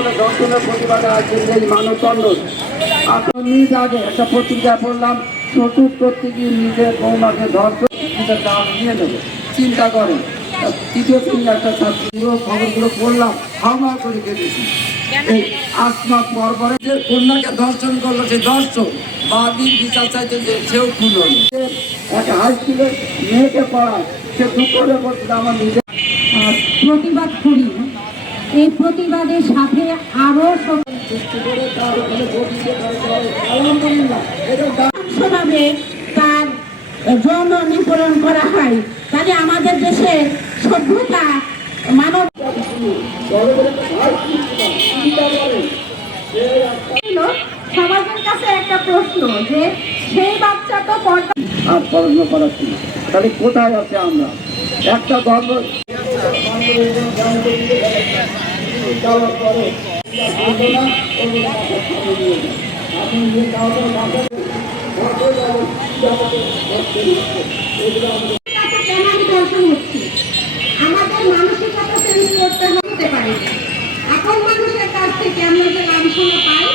আসলে দর্শনের প্রতিবাদে আজকের এই মানববন্ধন। আপনার নিজ আগে একটা পত্রিকা পড়লাম, শ্বশুর করতে গিয়ে নিজের বৌমাকে ধর্ষণ দাম নিয়ে নেবে, চিন্তা করেন। তৃতীয় শ্রেণীর একটা ছাত্রীগুলো খবরগুলো পড়লাম, হাওয়া করে কেটেছি। এই আসমা পরপরে যে কন্যাকে ধর্ষণ করলো, সে ধর্ষণ বাদীর বিচার চাইতে যে সেও খুন হলো। একটা হাই স্কুলে মেয়েকে পড়ায়, সে দুঃখ হয়ে পড়ছে আমার নিজের প্রতিবাদ করি। এই প্রতিবাদের সাথে আরো সভাবে তার যৌন নিপীড়ন করা হয়, তাহলে আমাদের দেশে সভ্যতা মানব সমাজের কাছে একটা প্রশ্ন যে সেই বাচ্চা তো আর পড়াশোনা করাচ্ছি না, তাহলে কোথায় আছে আমরা? একটা গর্ব আমাদের মানসিকতা চেঞ্জ করতে হতে পারে। এখন মানুষের কাছ থেকে আমরা যে লাঞ্ছনা পাই